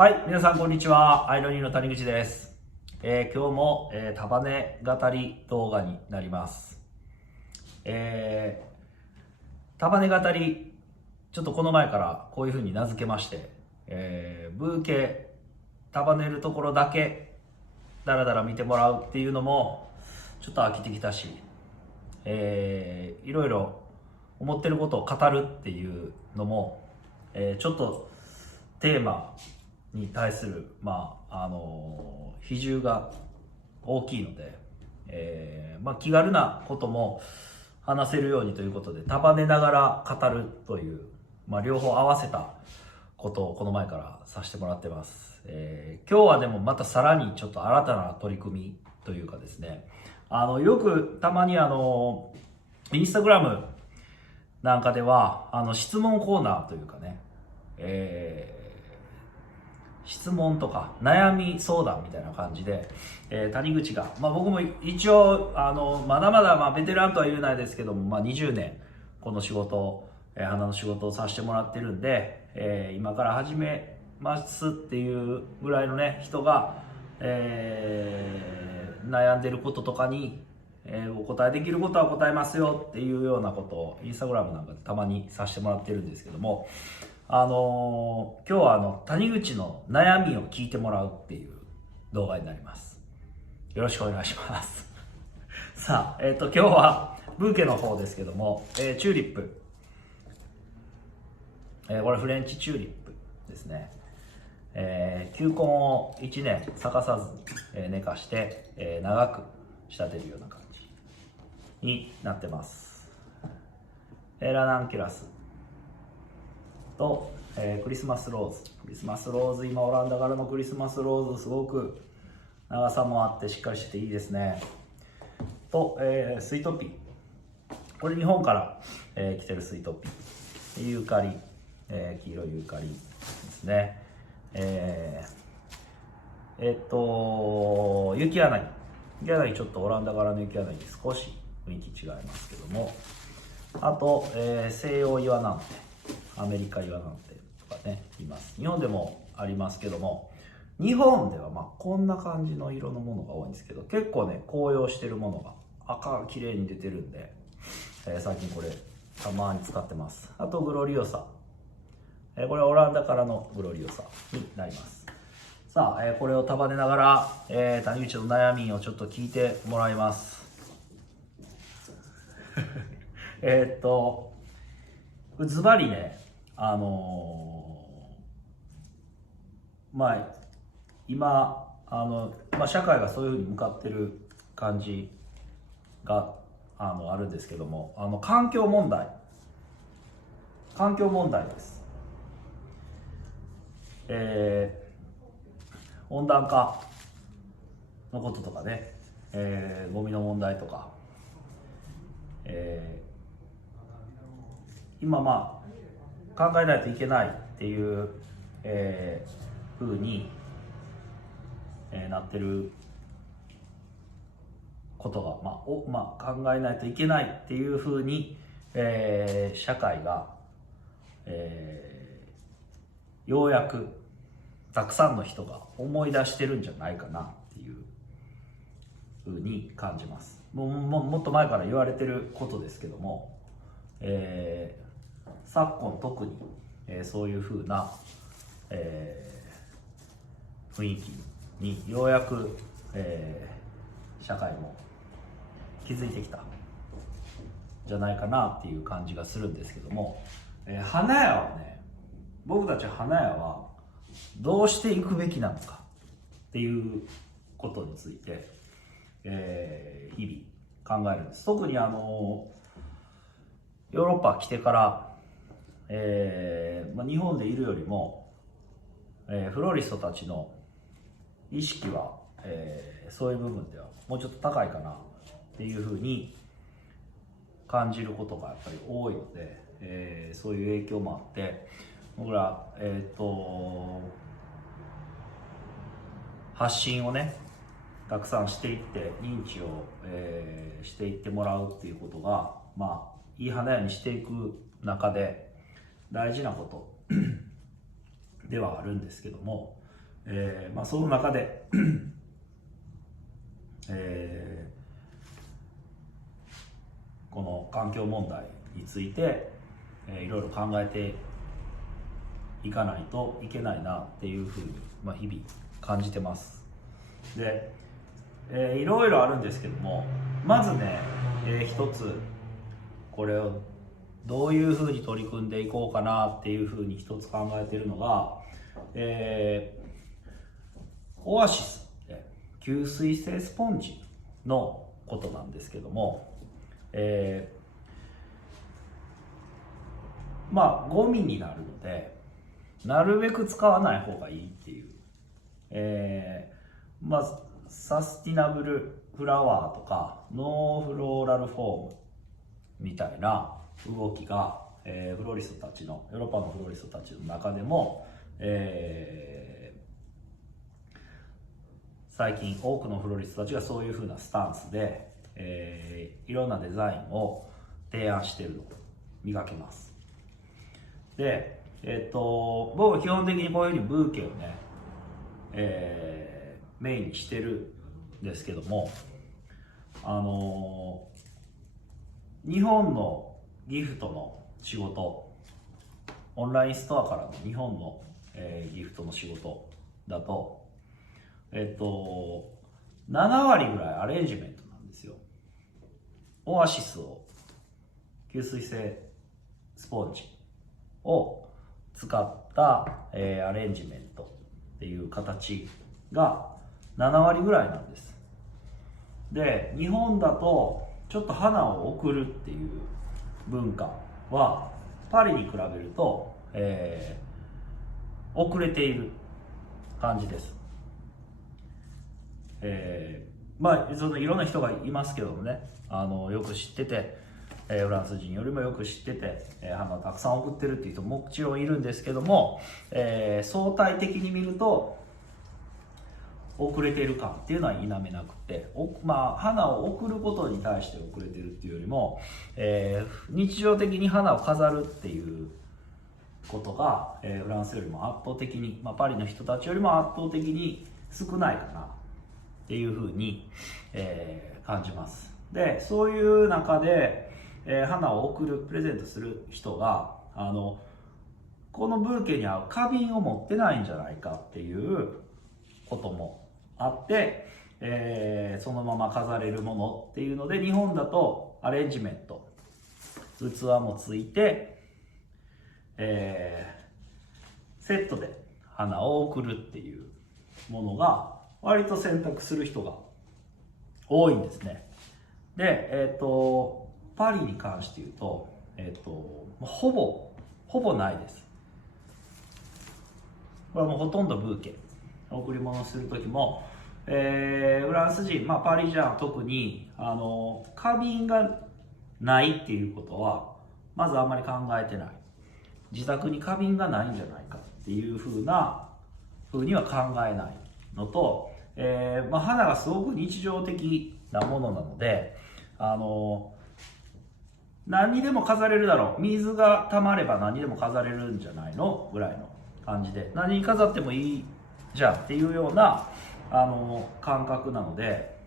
はい、皆さんこんにちは。アイロニーの谷口です。今日も、束ね語り動画になります。束ね語り、ちょっとこの前からこういう風に名付けまして、ブーケ束ねるところだけだらだら見てもらうっていうのもちょっと飽きてきたし、いろいろ思ってることを語るっていうのも、ちょっとテーマに対する、比重が大きいので、気軽なことも話せるようにということで束ねながら語るという、両方合わせたことをこの前からさせてもらってます。今日はでもまたさらにちょっと新たな取り組みというかですね、よくたまにインスタグラムなんかでは質問コーナーというかね、質問とか悩み相談みたいな感じで、谷口が、僕も一応まだまだベテランとは言えないですけども、20年この仕事を、花の仕事をさせてもらってるんで、今から始めますっていうぐらいのね人が、悩んでることとかに、お答えできることは答えますよっていうようなことをインスタグラムなんかでたまにさせてもらってるんですけども、今日は谷口の悩みを聞いてもらうっていう動画になります。よろしくお願いします。さあ、今日はブーケの方ですけども、チューリップ、これフレンチチューリップですね。球根を1年咲かさず、寝かして、長く仕立てるような感じになってます。ラナンキュラスと、クリスマスローズ、今オランダからのクリスマスローズすごく長さもあってしっかりしてていいですね。と、スイートピー、これ日本から、来てるスイートピー、ユーカリ、黄色いユーカリですね。雪柳ちょっとオランダからの雪柳少し雰囲気違いますけども、あと、西洋岩なんて、アメリカ岩なんてとかねいます。日本でもありますけども、日本ではこんな感じの色のものが多いんですけど、結構ね紅葉してるものが赤が綺麗に出てるんで、最近これたまに使ってます。あとグロリオサ、これはオランダからのグロリオサになります。さあ、これを束ねながら、谷口の悩みをちょっと聞いてもらいます。ズバリね、今社会がそういうふうに向かってる感じがあるんですけども、環境問題です。温暖化のこととかね、ゴミの問題とか、今考えないといけないっていう、風に、なってることが、考えないといけないっていう風に、社会が、ようやくたくさんの人が思い出してるんじゃないかなっていう風に感じます。もっと前から言われてることですけども、昨今特に、そういう風な、雰囲気にようやく、社会も気づいてきたんじゃないかなっていう感じがするんですけども、花屋はね、僕たち花屋はどうしていくべきなのかっていうことについて、日々考えるんです。特にヨーロッパ来てから、日本でいるよりも、フローリストたちの意識は、そういう部分ではもうちょっと高いかなっていうふうに感じることがやっぱり多いので、そういう影響もあって僕ら、発信をねたくさんしていって認知を、していってもらうっていうことが、いい花屋にしていく中で大事なことではあるんですけども、その中でこの環境問題について、いろいろ考えていかないといけないなっていうふうに、日々感じてます。で、いろいろあるんですけども、まずね、一つこれをどういうふうに取り組んでいこうかなっていうふうに一つ考えているのが、オアシスって吸水性スポンジのことなんですけども、ゴミになるのでなるべく使わない方がいいっていう、サスティナブルフラワーとかノーフローラルフォームみたいな動きが、フロリストたちのヨーロッパのフロリストたちの中でも、最近多くのフロリストたちがそういう風なスタンスで、いろんなデザインを提案しているのを見かけます。で、僕は基本的にこういうふうにブーケをね、メインにしてるんですけども、日本のギフトの仕事、オンラインストアからの日本の、ギフトの仕事だと、7割ぐらいアレンジメントなんですよ。オアシスを吸水性スポンジを使った、アレンジメントっていう形が7割ぐらいなんです。で、日本だとちょっと花を贈るっていう文化はパリに比べると、遅れている感じです。そのいろんな人がいますけどもね、よく知ってて、フランス人よりもよく知ってて、花をたくさん送ってるっていう人ももちろんいるんですけども、相対的に見ると遅れている感っていうのは否めなくて、花を贈ることに対して遅れてるっていうよりも、日常的に花を飾るっていうことが、フランスよりも圧倒的に、パリの人たちよりも圧倒的に少ないかなっていうふうに、感じます。で、そういう中で、花を贈るプレゼントする人がこのブーケに合う花瓶を持ってないんじゃないかっていうこともあって、そのまま飾れるものっていうので、日本だとアレンジメント、器もついて、セットで花を贈るっていうものが割と選択する人が多いんですね。で、パリに関して言うと、ほぼないです。これはもうほとんどブーケ贈り物する時も、フランス人、パリジャン特に花瓶がないっていうことはまずあんまり考えてない。自宅に花瓶がないんじゃないかっていうふうには考えないのと、花がすごく日常的なものなので、何にでも飾れるだろう、水が溜まれば何にでも飾れるんじゃないのぐらいの感じで、何に飾ってもいいじゃんっていうような感覚なので、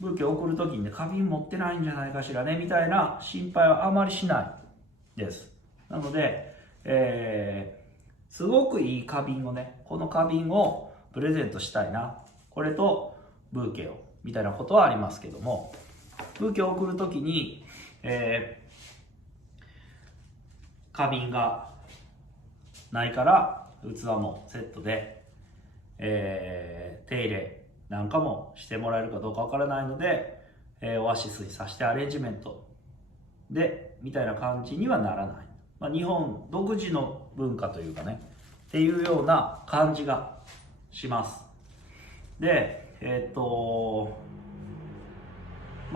ブーケを送る時にね、花瓶持ってないんじゃないかしらねみたいな心配はあまりしないです。なので、すごくいい花瓶をね、この花瓶をプレゼントしたいな、これとブーケをみたいなことはありますけども、ブーケを送るときに、花瓶がないから器もセットで、手入れなんかもしてもらえるかどうかわからないので、オアシスにさしてアレンジメントでみたいな感じにはならない、日本独自の文化というかねっていうような感じがします。で、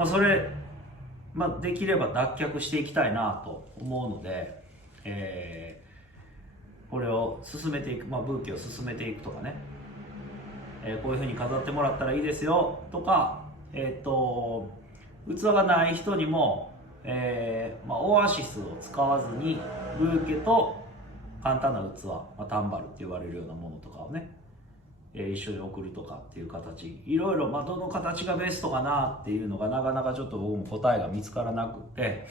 それ、できれば脱却していきたいなと思うので、これを進めていく、ブーケを進めていくとかね、こういうふうに飾ってもらったらいいですよとか、器がない人にも、オアシスを使わずにブーケと簡単な器、タンバルって言われるようなものとかをね、一緒に送るとかっていう形、いろいろ、どの形がベストかなっていうのがなかなかちょっと僕も答えが見つからなくて、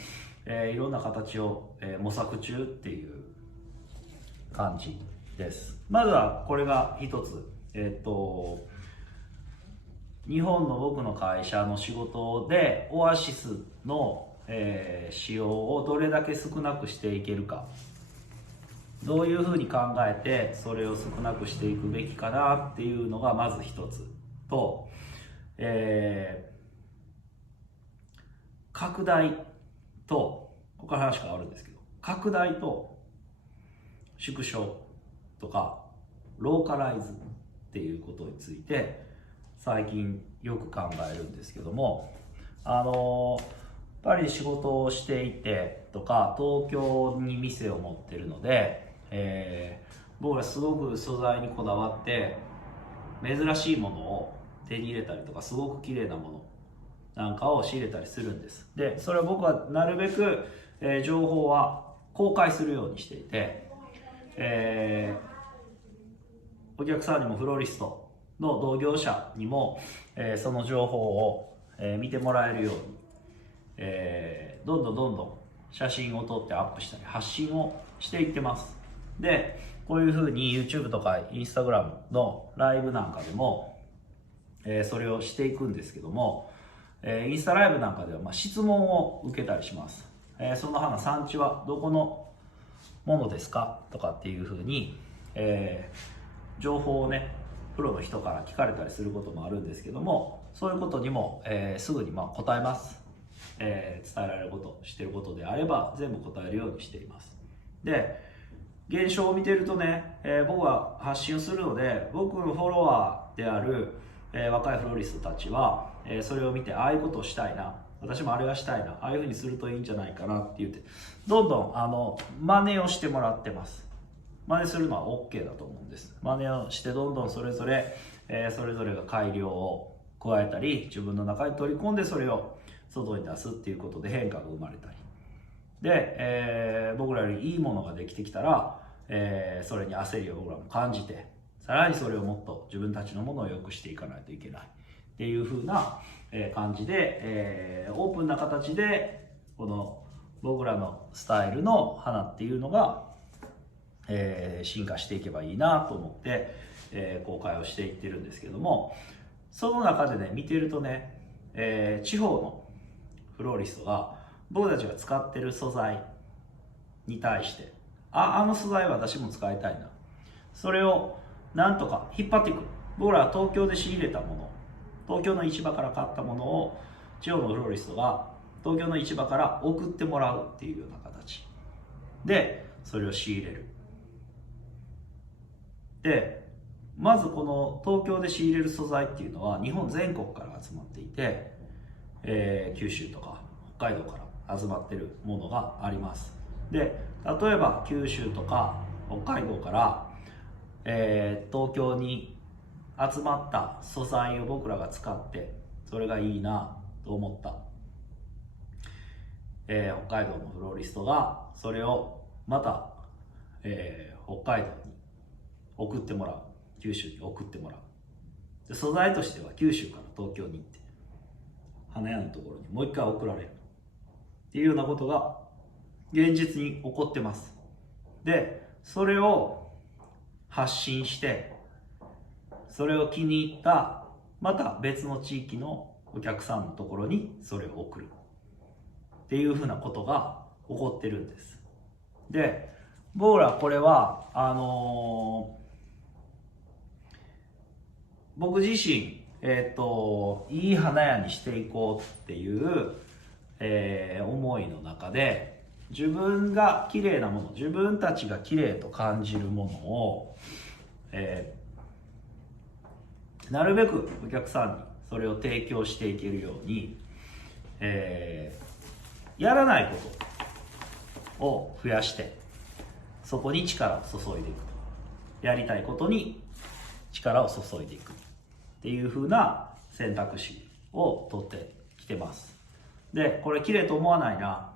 いろんな形を、模索中っていう感じです。まずはこれが一つ、日本の僕の会社の仕事でオアシスの、使用をどれだけ少なくしていけるか、どういうふうに考えてそれを少なくしていくべきかなっていうのがまず一つと、拡大と、ここから話変わるんですけど、拡大と縮小とかローカライズっていうことについて最近よく考えるんですけども、パリで仕事をしていてとか東京に店を持ってるので、僕らすごく素材にこだわって珍しいものを手に入れたりとか、すごく綺麗なものなんかを仕入れたりするんです。でそれを僕はなるべく、情報は公開するようにしていて、お客さんにもフロリストの同業者にも、その情報を、見てもらえるように、どんどん写真を撮ってアップしたり発信をしていってます。でこういうふうに YouTube とか Instagram のライブなんかでも、それをしていくんですけども、インスタライブなんかでは質問を受けたりします。その花産地はどこのものですかとかっていうふうに、情報をねプロの人から聞かれたりすることもあるんですけども、そういうことにも、すぐに答えます。伝えられること、知ってることであれば全部答えるようにしています。で現象を見てるとね、僕は発信をするので、僕のフォロワーである、若いフロリストたちは、それを見てああいうことをしたいな、私もあれがしたいな、ああいうふうにするといいんじゃないかなって言ってどんどん真似をしてもらってます。真似するのは OK だと思うんです。真似をしてどんどんそれぞれが改良を加えたり自分の中に取り込んでそれを外に出すっていうことで変化が生まれたりで、僕らよりいいものができてきたら、それに焦りを僕らも感じて、さらにそれをもっと自分たちのものを良くしていかないといけないっていう風な感じで、オープンな形でこの僕らのスタイルの花っていうのが、進化していけばいいなと思って、公開をしていってるんですけども、その中でね見てるとね、地方のフローリストが僕たちが使ってる素材に対してあの素材は私も使いたいな、それをなんとか引っ張っていく。僕らは東京で仕入れたもの、東京の市場から買ったものを地方のフローリストが東京の市場から送ってもらうっていうような形でそれを仕入れる。でまずこの東京で仕入れる素材っていうのは日本全国から集まっていて、九州とか北海道から集まってるものがあります。で例えば九州とか北海道から、東京に集まった素材を僕らが使ってそれがいいなと思った、北海道のフローリストがそれをまた、北海道に送ってもらう、九州に送ってもらう。で素材としては九州から東京に行って花屋のところにもう一回送られるっていうようなことが現実に起こってます。でそれを発信してそれを気に入ったまた別の地域のお客さんのところにそれを送るっていうふうなことが起こってるんです。で僕らこれは僕自身、いい花屋にしていこうっていう、思いの中で自分が綺麗なもの、自分たちが綺麗と感じるものを、なるべくお客さんにそれを提供していけるように、やらないことを増やしてそこに力を注いでいく、やりたいことに力を注いでいくっていう風な選択肢を取ってきてます。でこれ綺麗と思わないな、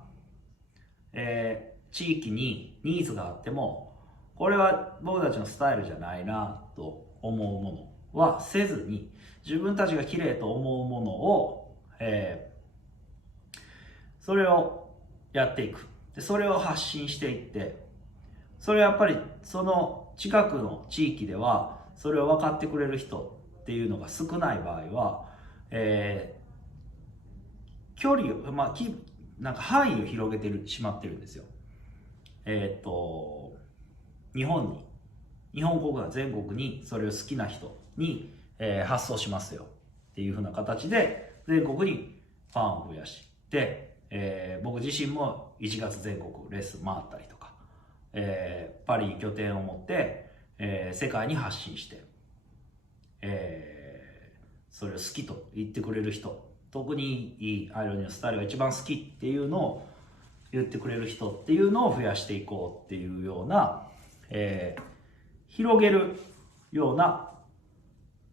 地域にニーズがあってもこれは僕たちのスタイルじゃないなと思うものはせずに、自分たちが綺麗と思うものを、それをやっていく。でそれを発信していって、それはやっぱりその近くの地域ではそれを分かってくれる人っていうのが少ない場合は、距離を、なんか範囲を広げてしまってるんですよ。日本国内全国にそれを好きな人に、発送しますよっていう風な形で全国にファンを増やして、僕自身も1月全国レッスン回ったりとか、パリに拠点を持って、世界に発信して、それを好きと言ってくれる人、特にアイロニーのスタイルが一番好きっていうのを言ってくれる人っていうのを増やしていこうっていうような、広げるような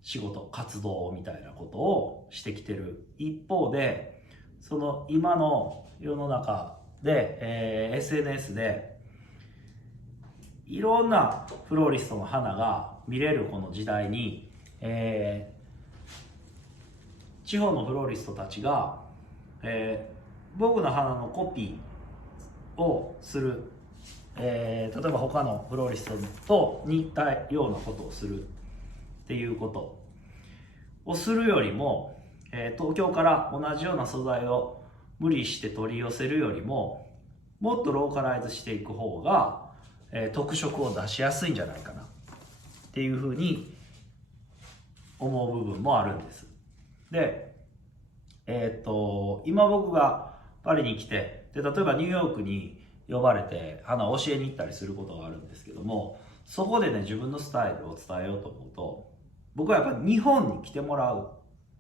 仕事活動みたいなことをしてきてる一方で、その今の世の中で、SNS でいろんなフローリストの花が見れるこの時代に、地方のフローリストたちが、僕の花のコピーをする、例えば他のフローリストと似たようなことをするっていうことをするよりも、東京から同じような素材を無理して取り寄せるよりも、もっとローカライズしていく方が、特色を出しやすいんじゃないかなっていうふうに思う部分もあるんです。で、今僕がパリに来て、で例えばニューヨークに呼ばれて花を教えに行ったりすることがあるんですけども、そこでね自分のスタイルを伝えようと思うと、僕はやっぱり日本に来てもらう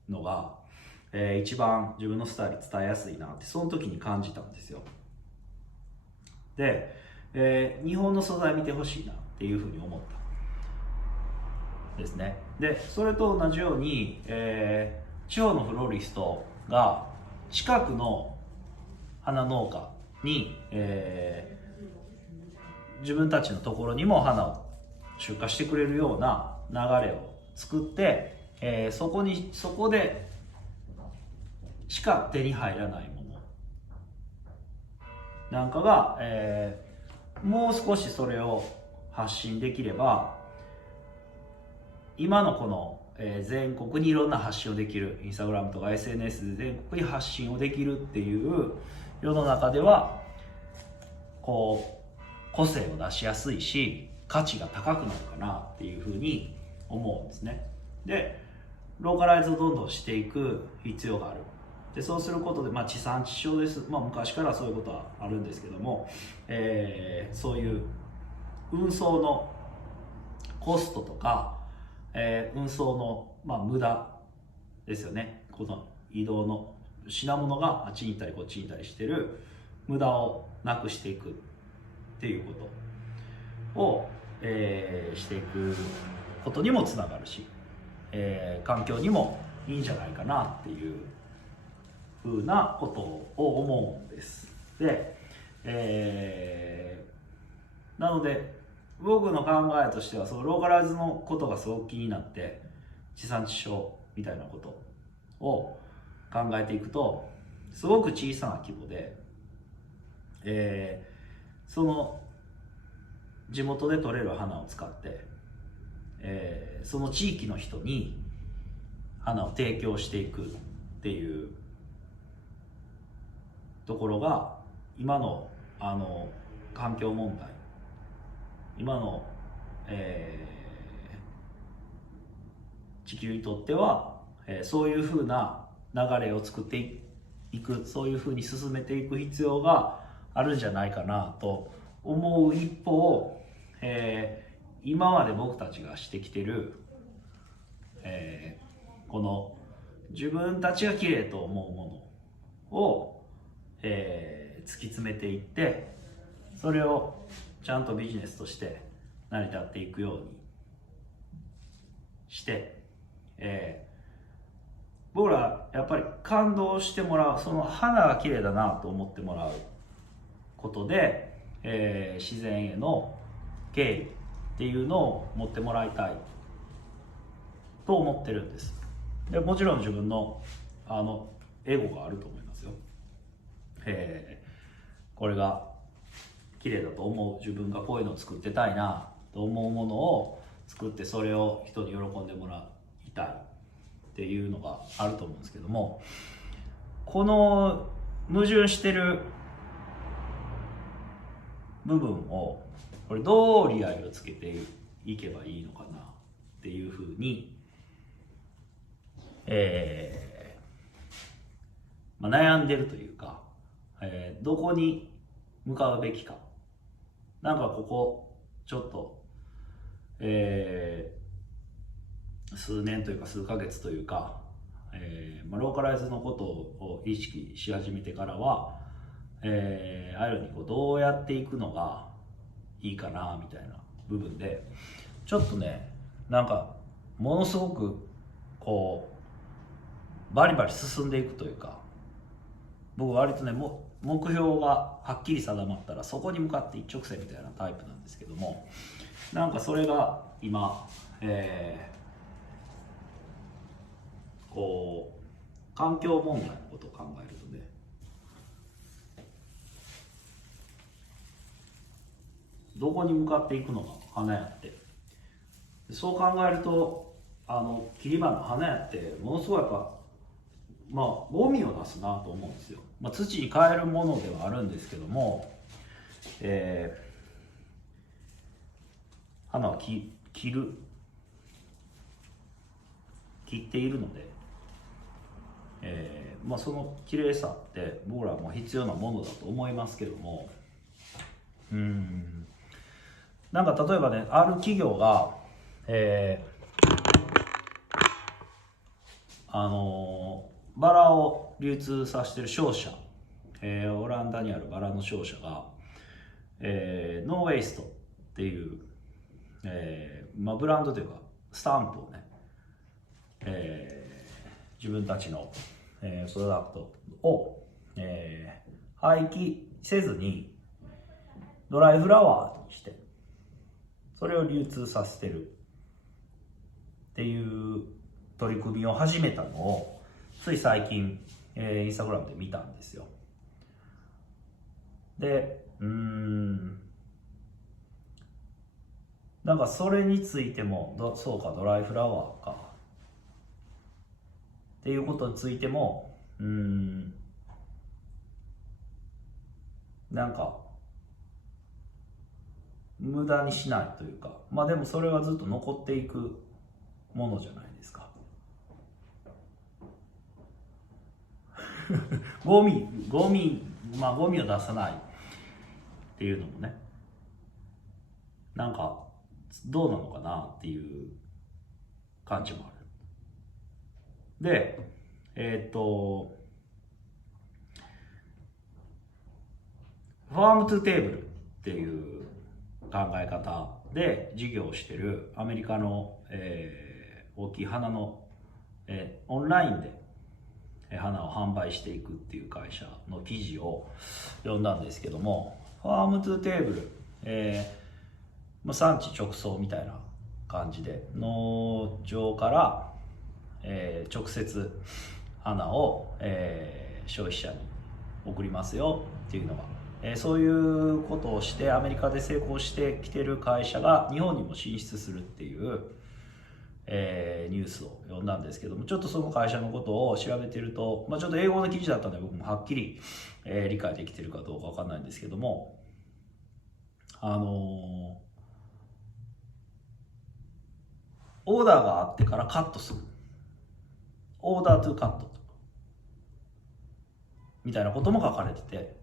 のが、一番自分のスタイル伝えやすいなってその時に感じたんですよ。で、日本の素材見てほしいなっていうふうに思ったですね。でそれと同じように、地方のフローリストが近くの花農家に、自分たちのところにも花を出荷してくれるような流れを作って、そこでしか手に入らないものなんかが、もう少しそれを発信できれば、今のこの、全国にいろんな発信をできる、インスタグラムとか SNS で全国に発信をできるっていう世の中では、こう個性を出しやすいし価値が高くなるかなっていうふうに思うんですね。でローカライズをどんどんしていく必要がある。でそうすることで、地産地消です。昔からそういうことはあるんですけども、そういう運送のコストとか、運送の、無駄ですよね。この移動の品物があっちに行ったりこっちに行ったりしてる無駄をなくしていくっていうことを、していくことにもつながるし、環境にもいいんじゃないかなっていうふうなことを思うんです。で、なので僕の考えとしては、そのローカライズのことがすごく気になって、地産地消みたいなことを考えていくと、すごく小さな規模で、その地元で採れる花を使って、その地域の人に花を提供していくっていうところが、今の環境問題、今の、地球にとっては、そういうふうな流れを作っていく、そういうふうに進めていく必要があるんじゃないかなと思う一方、今まで僕たちがしてきてる、この自分たちが綺麗と思うものを、突き詰めていって、それをちゃんとビジネスとして成り立っていくようにして、僕らやっぱり感動してもらう、その花が綺麗だなと思ってもらうことで、自然への敬意っていうのを持ってもらいたいと思ってるんです。でもちろん自分のエゴがあると思いますよ。これが綺麗だと思う、自分がこういうのを作ってたいなと思うものを作って、それを人に喜んでもらいたいっていうのがあると思うんですけども、この矛盾してる部分をこれどう折り合いをつけていけばいいのかなっていうふうに、悩んでるというか、どこに向かうべきか、なんかここちょっと、数年というか数ヶ月というか、ローカライズのことを意識し始めてからは、ああいうのにどうやっていくのがいいかなみたいな部分でちょっとね、なんかものすごくこうバリバリ進んでいくというか、僕割とね目標がはっきり定まったらそこに向かって一直線みたいなタイプなんですけども、なんかそれが今、こう環境問題のことを考えるとね、どこに向かっていくのが花屋って、そう考えると切り花の花屋ってものすごいやっぱゴミを出すなと思うんですよ。土に変えるものではあるんですけども、花は切っているので、その綺麗さって僕らも必要なものだと思いますけども、なんか例えばね、ある企業が、バラを流通させてる商社、オランダにあるバラの商社が、ノーウェイストっていう、ブランドというかスタンプをね、自分たちの、プロダクトを、廃棄せずにドライフラワーにしてそれを流通させてるっていう取り組みを始めたのをつい最近、インスタグラムで見たんですよ。でなんかそれについてもそうか、ドライフラワーかっていうことについてもなんか無駄にしないというか、でもそれはずっと残っていくものじゃないですか。ゴミを出さないっていうのもね、なんかどうなのかなっていう感じもある。でファームトゥテーブルっていう考え方で事業をしているアメリカの、大きい花の、オンラインで花を販売していくっていう会社の記事を読んだんですけども、ファームトゥテーブル、産地直送みたいな感じで農場から、直接花を、消費者に送りますよっていうのが、そういうことをしてアメリカで成功してきてる会社が日本にも進出するっていう、ニュースを読んだんですけども、ちょっとその会社のことを調べてると、ちょっと英語の記事だったので僕もはっきり、理解できてるかどうかわかんないんですけども、オーダーがあってからカットする、オーダートゥカットとかみたいなことも書かれてて、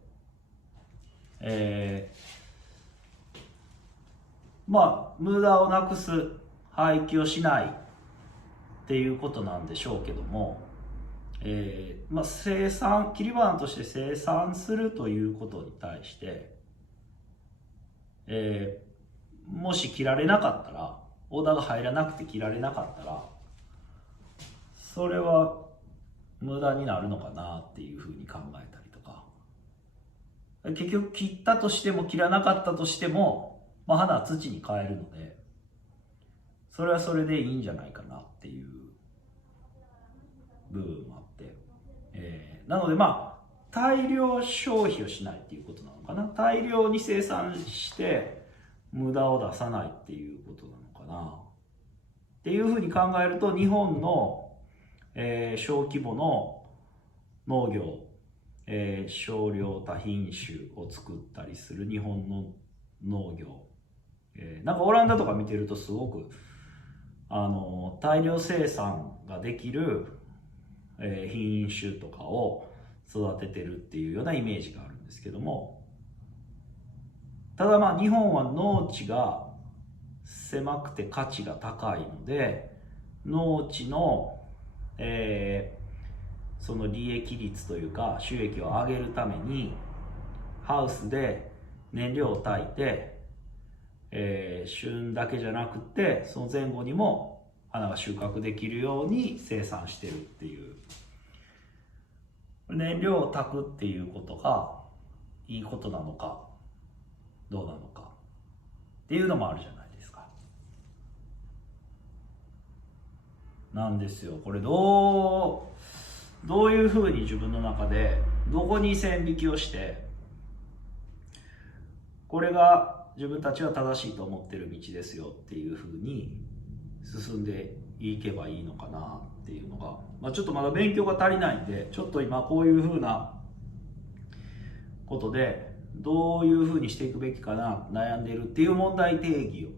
無駄をなくす、廃棄をしないっていうことなんでしょうけども、生産、切り花として生産するということに対して、もし切られなかったら、オーダーが入らなくて切られなかったら、それは無駄になるのかなっていうふうに考えたりとか、結局切ったとしても切らなかったとしても、花は土に変えるので、それはそれでいいんじゃないかなっていう部分もあって、なので大量消費をしないっていうことなのかな。大量に生産して無駄を出さないっていうことなのかなっていうふうに考えると、日本の、小規模の農業、少量多品種を作ったりする日本の農業、なんかオランダとか見てるとすごく大量生産ができる、品種とかを育ててるっていうようなイメージがあるんですけども、ただ日本は農地が狭くて価値が高いので、農地の、その利益率というか収益を上げるためにハウスで燃料を焚いて、旬だけじゃなくてその前後にも花が収穫できるように生産してるっていう、燃料を焚くっていうことがいいことなのかどうなのかっていうのもあるじゃないですか。なんですよ。これどういうふうに自分の中でどこに線引きをして、これが自分たちは正しいと思ってる道ですよっていうふうに進んでいけばいいのかなっていうのが、ちょっとまだ勉強が足りないんで、ちょっと今こういうふうなことでどういうふうにしていくべきかな悩んでいるっていう問題提起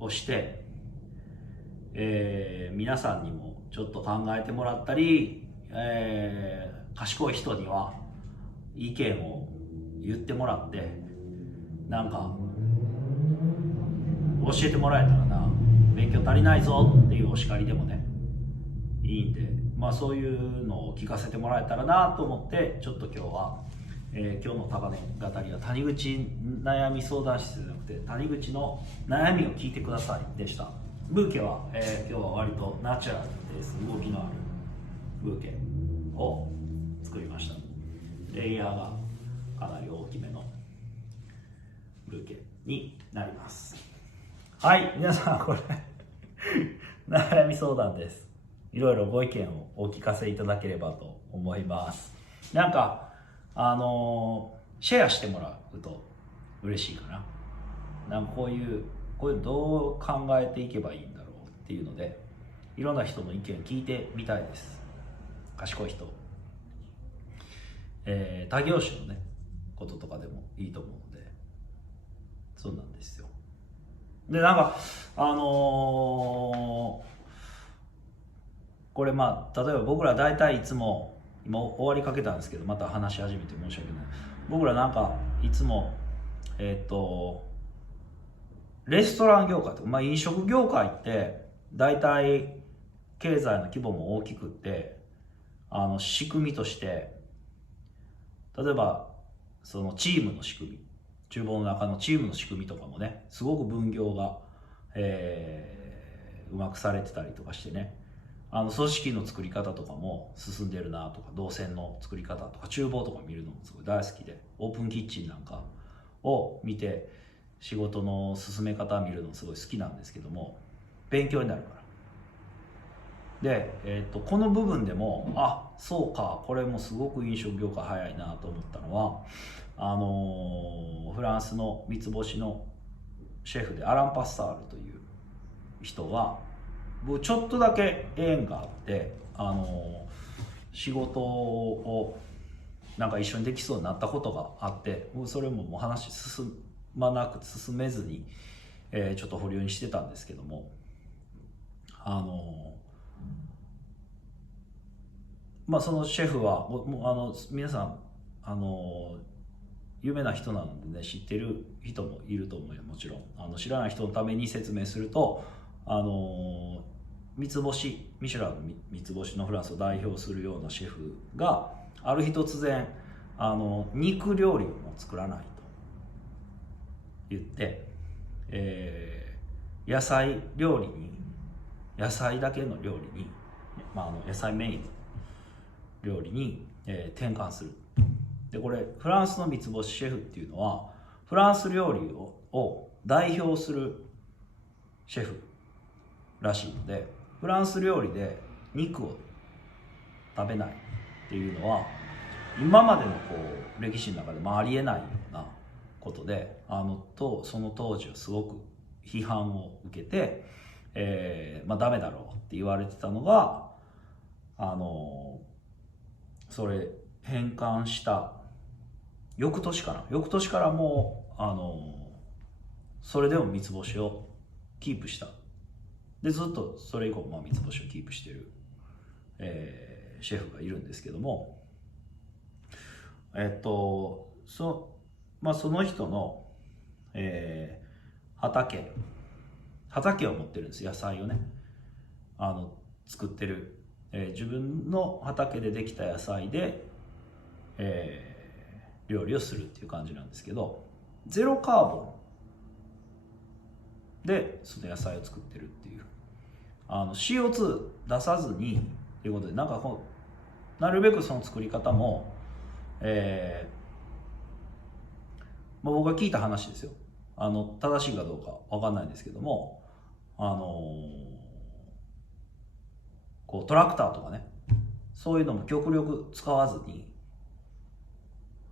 をして、皆さんにもちょっと考えてもらったり、賢い人には意見を言ってもらって、なんか教えてもらえたらな、勉強足りないぞっていうお叱りでもねいいんで、そういうのを聞かせてもらえたらなと思って、ちょっと今日は、今日の高値語りは谷口悩み相談室じゃなくて谷口の悩みを聞いてくださいでした。ブーケは、今日は割とナチュラルです。動きのあるブーケを作りました。レイヤーがかなり大きめのブーケになります。はい、皆さんこれ悩み相談です。いろいろご意見をお聞かせいただければと思います。なんかシェアしてもらうと嬉しいかな。なんかこういうどう考えていけばいいんだろうっていうので、いろんな人の意見を聞いてみたいです。賢い人、他業種のねこととかでもいいと思うので、そうなんですよ。でなんかこれ例えば僕ら大体いつも今終わりかけたんですけど、また話し始めて申し訳ない。僕らなんかいつもレストラン業界とか、飲食業界って大体経済の規模も大きくって、仕組みとして例えばそのチームの仕組み、厨房の中のチームの仕組みとかもね、すごく分業が、うまくされてたりとかしてね、組織の作り方とかも進んでるなとか、動線の作り方とか厨房とか見るのもすごい大好きで、オープンキッチンなんかを見て仕事の進め方を見るのすごい好きなんですけども、勉強になるからで、この部分でもそうか、これもすごく飲食業界早いなと思ったのは、フランスの三つ星のシェフでアラン・パッサールという人が、僕ちょっとだけ縁があって、仕事をなんか一緒にできそうになったことがあって、それももう話進めずに、ちょっと保留にしてたんですけども、そのシェフは皆さん有名な人なのでね、知ってる人もいると思うよ。もちろん知らない人のために説明すると、三つ星ミシュランの三つ星のフランスを代表するようなシェフがある日突然肉料理をも作らないと言って、野菜料理に、野菜だけの料理に、野菜メインの料理に、転換する。でこれフランスの三つ星シェフっていうのはフランス料理を代表するシェフらしいので、フランス料理で肉を食べないっていうのは今までの歴史の中でもありえないようなことで、その当時はすごく批判を受けて、ダメだろうって言われてたのが、それ返還した翌年からもそれでも三つ星をキープした。でずっとそれ以降、三つ星をキープしている、シェフがいるんですけども、その人の、畑を持ってるんです。野菜をね作ってる、自分の畑でできた野菜で、料理をするっていう感じなんですけど、ゼロカーボンでその野菜を作ってるっていう、CO2 出さずにということで、なるべくその作り方も、僕が聞いた話ですよ。正しいかどうか分かんないんですけども、トラクターとかね、そういうのも極力使わずに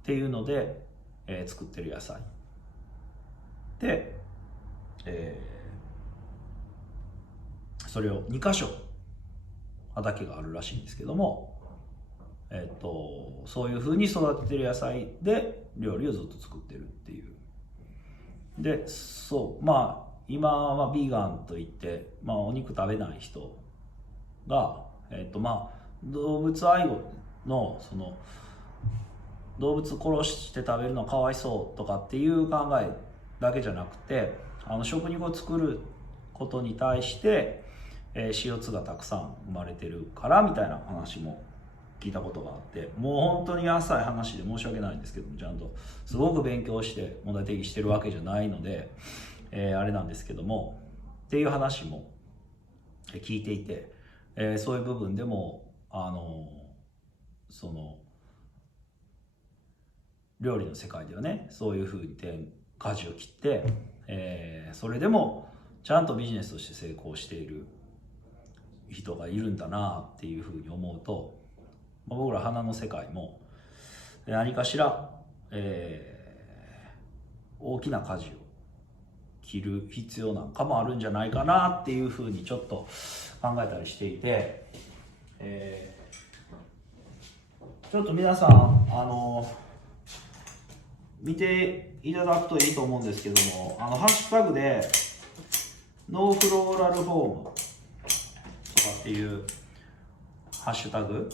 っていうので、作ってる野菜で、それを2箇所畑があるらしいんですけども、そういうふうに育ててる野菜で料理をずっと作ってるっていう。で今はビーガンといって、お肉食べない人が、動物愛護の動物殺して食べるのはかわいそうとかっていう考えだけじゃなくて、食肉を作ることに対して、CO2 がたくさん生まれてるからみたいな話も聞いたことがあって、もう本当に浅い話で申し訳ないんですけども、ちゃんとすごく勉強して問題提起してるわけじゃないので、あれなんですけどもっていう話も聞いていて、そういう部分でもその料理の世界ではね、そういうふうに舵を切って、それでもちゃんとビジネスとして成功している人がいるんだなっていうふうに思うと、僕ら花の世界も何かしら、大きな舵を切る必要なんかもあるんじゃないかなっていうふうにちょっと考えたりしていて、ちょっと皆さん見ていただくといいと思うんですけども、ハッシュタグでノーフローラルフォームとかっていうハッシュタグ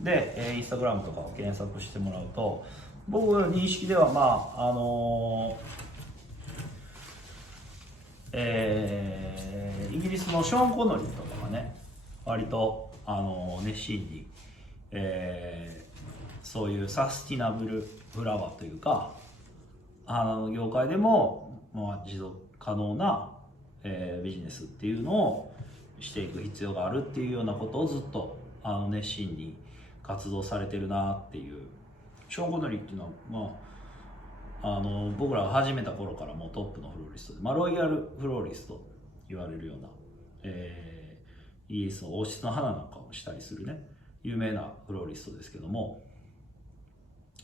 で、インスタグラムとかを検索してもらうと、僕の認識ではイギリスのショーン・コノリーとかがね、割と熱心に、そういうサスティナブルフラワーというか、業界でも、持続可能な、ビジネスっていうのをしていく必要があるっていうようなことをずっと熱心に活動されてるなっていう。ショーン・コノリーっていうのは、僕らが始めた頃からもうトップのフローリストで、ロイヤルフローリストと言われるような、イギリスの王室の花なんかをしたりするね、有名なフローリストですけども、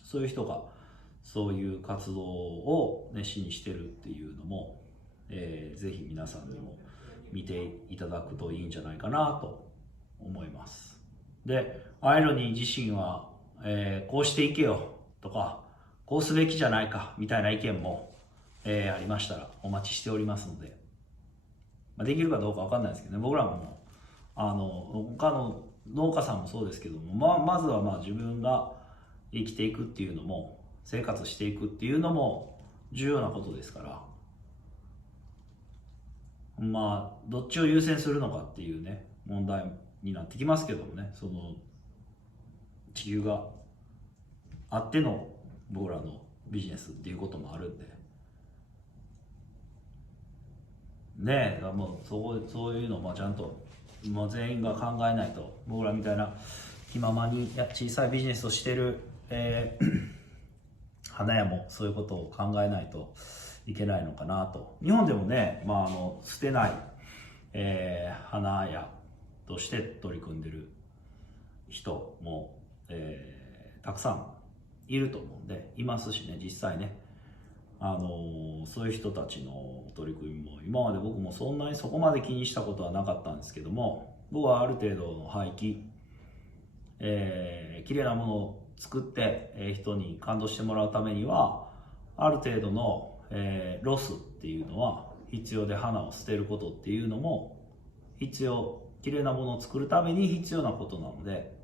そういう人がそういう活動を熱心にしてるっていうのも、ぜひ皆さんにも見ていただくといいんじゃないかなと思います。で、アイロニー自身は、こうしていけよとか、こうすべきじゃないかみたいな意見も、ありましたらお待ちしておりますので、できるかどうかわかんないですけどね、僕らも他の農家さんもそうですけども、まずは自分が生きていくっていうのも、生活していくっていうのも重要なことですから、どっちを優先するのかっていうね、問題になってきますけどもね、その地球があっての僕らのビジネスっていうこともあるんでね、もうそういうのをちゃんと全員が考えないと、僕らみたいな気ままに小さいビジネスをしてる、花屋もそういうことを考えないといけないのかなと。日本でもね、捨てない、花屋として取り組んでる人も、たくさんいると思うんで、いますしね、実際ね、そういう人たちの取り組みも今まで僕もそんなにそこまで気にしたことはなかったんですけども、僕はある程度の廃棄、綺麗なものを作って、人に感動してもらうためにはある程度の、ロスっていうのは必要で、花を捨てることっていうのも必要、綺麗なものを作るために必要なことなので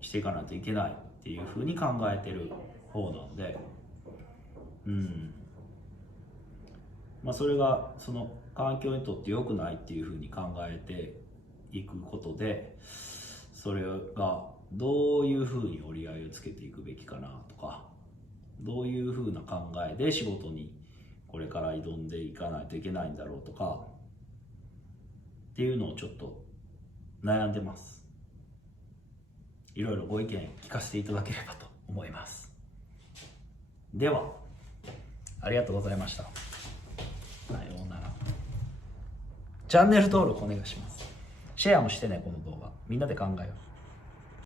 していかないといけないっていうふうに考えてる方なので、それがその環境にとって良くないっていうふうに考えていくことで、それがどういうふうに折り合いをつけていくべきかなとか、どういうふうな考えで仕事にこれから挑んでいかないといけないんだろうとかっていうのをちょっと悩んでます。いろいろご意見聞かせていただければと思います。ではありがとうございました。さようなら。チャンネル登録お願いします。シェアもしてね、この動画。みんなで考えよう。